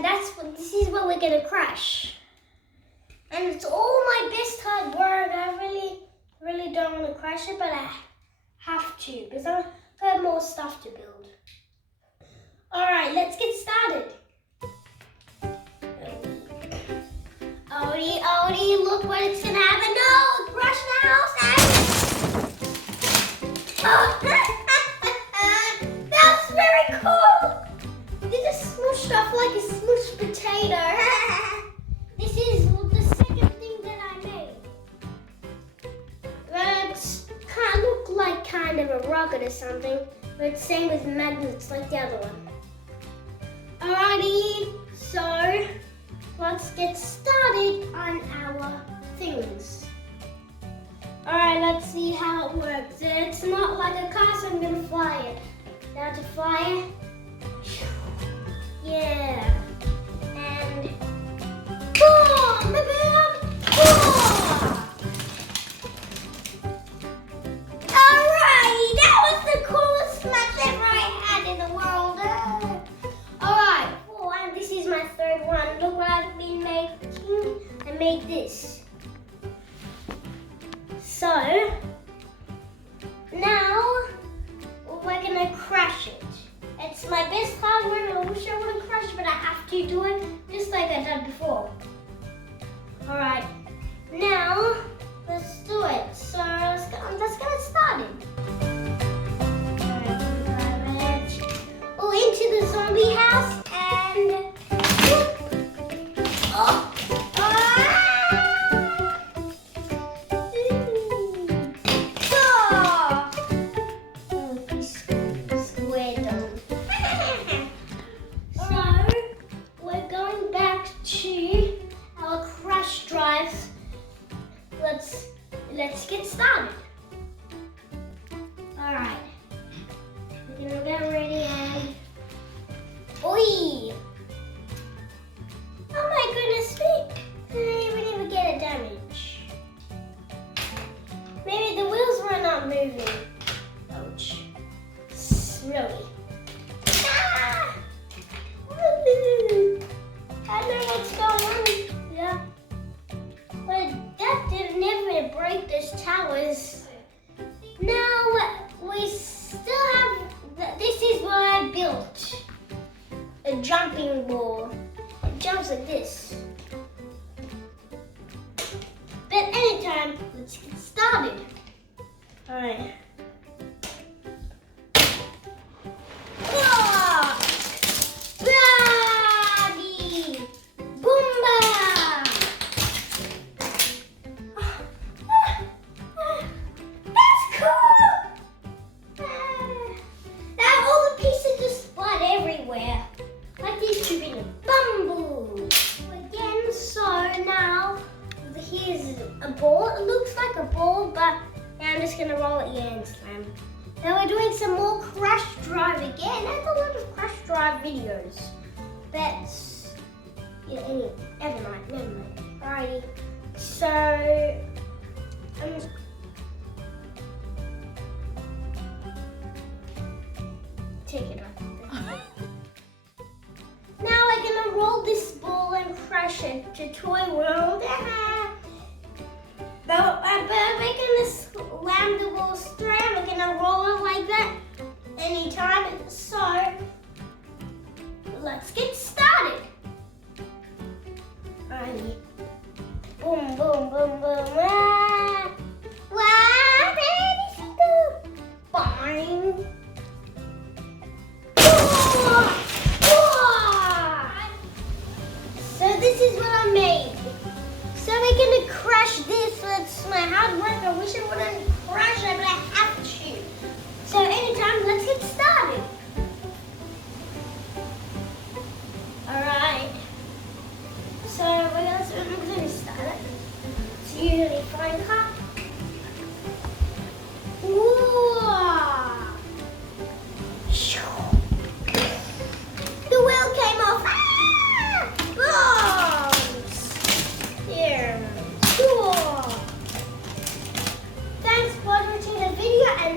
And this is where we're gonna crash. And it's all my best hard work. I really don't want to crash it, but I have to because I've got more stuff to build. All right, let's get started. Odie, look what it's gonna happen. No, crash the house. Oh, that was very cool. They just smushed off like a smushed potato. This is the second thing that I made. That kind of look like kind of a rocket or something, but it's same with magnets like the other one. Alrighty, so let's get started on our things. Alright, let's see how it works. It's not like a car, so I'm gonna fly it. Now to fly it. Yeah. And boom! Boom! Alright, that was the coolest match ever I had in the world. Alright, and this is my third one. Look what I've been making. I made this. So, now we're gonna crash it. It's my best hardware. I wish I wouldn't crash, but I have to do it just like I did before. Alright, now let's do it. So let's get it started. Oh, into the zombie house and oh. Let's get started. Alright. We're gonna get ready and oi! Oh my goodness me! I didn't even get a damage. Maybe the wheels were not moving. Ouch. Really. Ah! I don't know what's going on. Yeah. But that didn't even break those towers. Now we still have, this is what I built. A jumping wall. It jumps like this. But anytime, let's get started. Alright. Here's a ball. It looks like a ball, but now I'm just gonna roll it and slam. Now we're doing some more Crash Drive again. There's a lot of Crash Drive videos. But yeah, anyway, never mind. Alrighty. So take it off. Now we're gonna roll this ball and crash it to Toy World. But we're gonna slam the ball straight. We're gonna roll it like that anytime. So let's get started. Alrighty. Boom, boom, boom, boom. Wah! Wah! Bang! So this is what I made. So we're gonna crash this. It's my hard work. I wish I wouldn't crash it, but I have to. So anytime, let's get started. Alright. So we're gonna start it. It's usually flying car. The wheel came off. Ah! Bombs! Here. Cool. Thanks for watching the video, and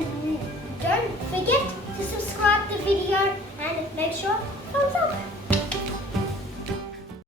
don't forget to subscribe to the video and make sure thumbs up.